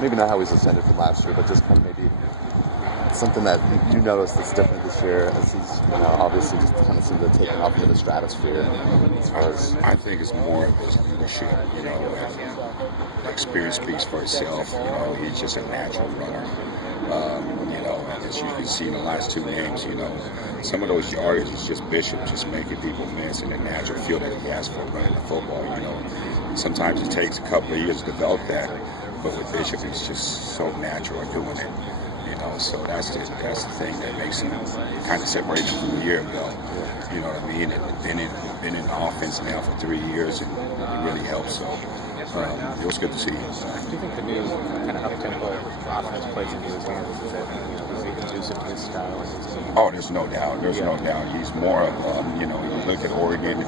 maybe not how he's ascended from last year, but just kind of maybe something that you noticed that's different this year, as he's obviously just kind of seemed to have taken off into the stratosphere as far as. I think it's more of his leadership. Experience speaks for itself. He's just a natural runner. As you can see in the last two games, some of those yards is just Bishop just making people miss, and the natural feel that he has for running the football. Sometimes it takes a couple of years to develop that, but with Bishop, he's just so natural at doing it. So that's the thing that makes him kind of separate him from a year ago. You know what I mean? And been in the offense now for 3 years, and it really helps. So it was good to see. Do you think the new kind of up-tempo offense plays into his hands? Is that conducive to his style? Oh, there's no doubt. There's no doubt. He's more of, you look at Oregon,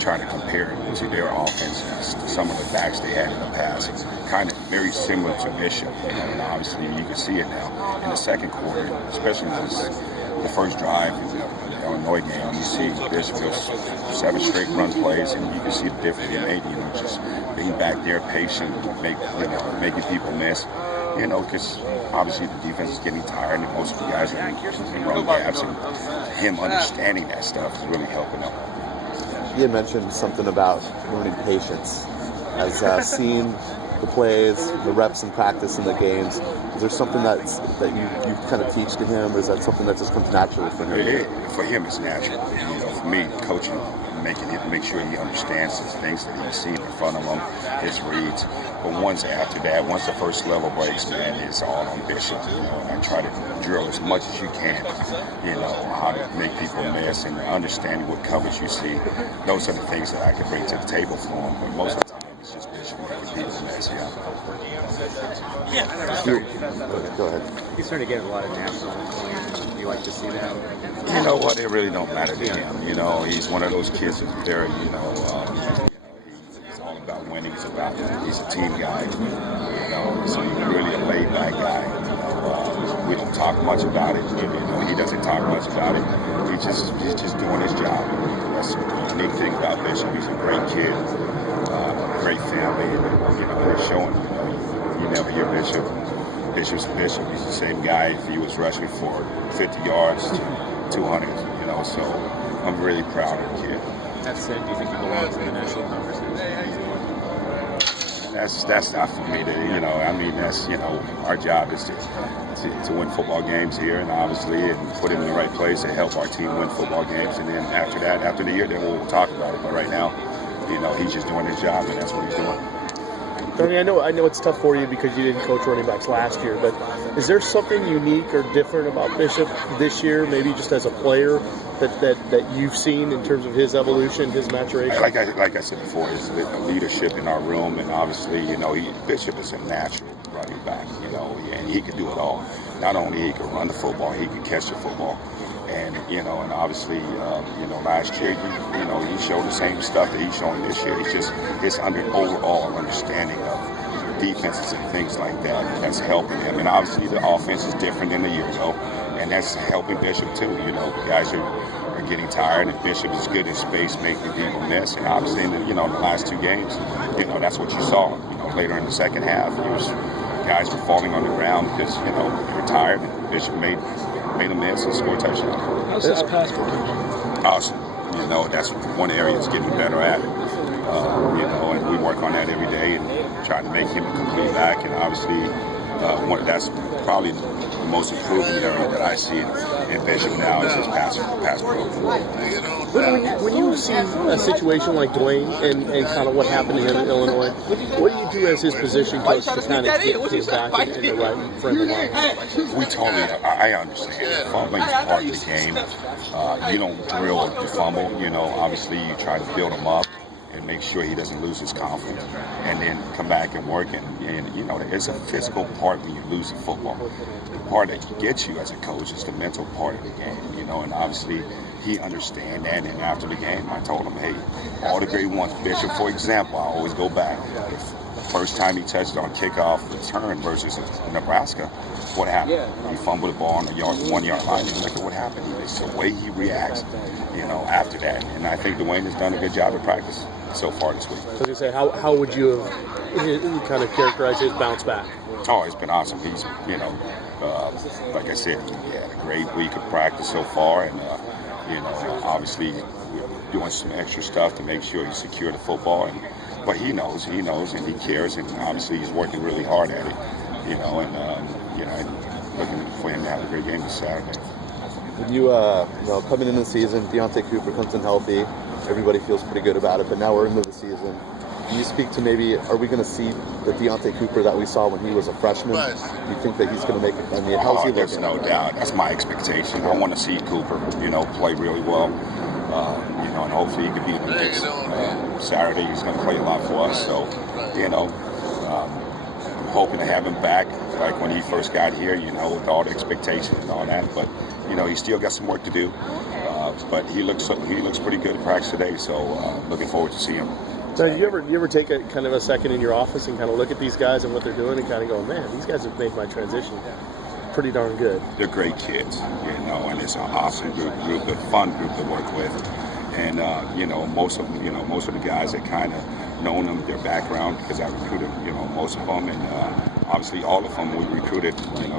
trying to compare it to their offense to some of the backs they had in the past. Kind of very similar to Bishop. And obviously, you can see it now in the second quarter, especially the first drive in the Illinois game. You see Bishop goes 7 straight run plays, and you can see the difference he made. Just being back there, patient, making people miss. Because obviously the defense is getting tired, and most of the guys are in run gaps, and him understanding that stuff is really helping them. You had mentioned something about learning patience. As seeing the plays, the reps in practice in the games, is there something that you kind of teach to him, or is that something that just comes naturally for him? For him, it's natural. For me, coaching, make sure he understands the things that he's seen in front of him, his reads. But once the first level breaks, man, it's all on Bishop. And I try to drill as much as you can, how to make people miss and understanding what coverage you see. Those are the things that I can bring to the table for him. But most of the time, it's just Bishop making people miss, Go ahead. He's starting to get a lot of national acclaim. Do you like to see that? You know what? It really don't matter to him. He's one of those kids that's very, he's all about winning. He's a team guy. So he's really a laid back guy. We don't talk much about it. He doesn't talk much about it. He's just doing his job. That's the unique thing about Bishop. He's a great kid, great family, and they're showing. You never hear Bishop. Bishop's a Bishop. He's the same guy if he was rushing for 50 yards to 200. So I'm really proud of the kid. That said, do you think he belongs in the national conversation? That's not for me to, that's, our job is to win football games here, and obviously, and put him in the right place to help our team win football games. And then after the year, then we'll talk about it. But right now, he's just doing his job, and that's what he's doing. Johnny, I know it's tough for you because you didn't coach running backs last year, but is there something unique or different about Bishop this year, maybe just as a player, that you've seen in terms of his evolution, his maturation? Like I said before, his leadership in our room, and obviously, Bishop is a natural running back, and he can do it all. Not only he can run the football, he can catch the football. And, and obviously, last year, he showed the same stuff that he's showing this year. It's just his overall understanding of defenses and things like that that's helping him. And obviously, the offense is different than a year ago, and that's helping Bishop, too. The guys are getting tired, and Bishop is good in space, making people miss. And obviously, in the last 2 games, that's what you saw. Later in the second half, guys were falling on the ground because, they were tired, and Bishop made a miss and scored a touchdown. How's his pass protection? Awesome. That's one area he's getting better at. And we work on that every day and try to make him a complete back. And obviously, that's probably the most improving area that I see in Bishop now is his pass pro. When you see a situation like Dwayne and kind of what happened to him in Illinois, what do you do as his position coach to kind of get him back in the right frame of mind? I understand. Fumbling is part of the game. You don't drill the fumble. Obviously you try to build him up and make sure he doesn't lose his confidence, and then come back and work. And it's a physical part when you lose a football. The part that gets you as a coach is the mental part of the game, and obviously he understands that. And after the game, I told him, hey, all the great ones, Bishop, for example, I always go back. The first time he touched on kickoff return versus Nebraska, what happened? He fumbled the ball on the 1 yard line. And look at what happened. It's the way he reacts, after that. And I think Dwayne has done a good job of practice so far this week. So you say, how would you have you kind of characterize his bounce back? Oh, it's been awesome. He's, like I said, he had a great week of practice so far, and obviously we're doing some extra stuff to make sure he secure the football. But he knows, and he cares, and obviously he's working really hard at it. Looking for him to have a great game this Saturday. When coming into the season, Deontay Cooper comes in healthy. Everybody feels pretty good about it, but now we're into the season. Can you speak to maybe, are we going to see the Deontay Cooper that we saw when he was a freshman? Do you think that he's going to make it? I mean, how's he looking? There's no doubt. That's my expectation. I want to see Cooper, play really well. And hopefully he can be in the mix. Saturday he's going to play a lot for us. So, I'm hoping to have him back like when he first got here, with all the expectations and all that. But, he still got some work to do. But he looks pretty good in practice today. So looking forward to seeing him. So you ever take a kind of a second in your office and kind of look at these guys and what they're doing and kind of go, man, these guys have made my transition pretty darn good. They're great kids, and it's an awesome group, a fun group to work with. And most of the guys that kind of known them, their background, because I recruited most of them, and obviously all of them we recruited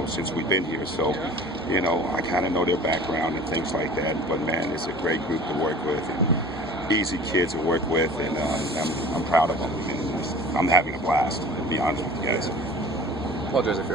since we've been here. So I kind of know their background and things like that. But man, it's a great group to work with. And easy kids to work with, and I'm proud of them. And I'm having a blast, to be honest with you guys. Apologize if you're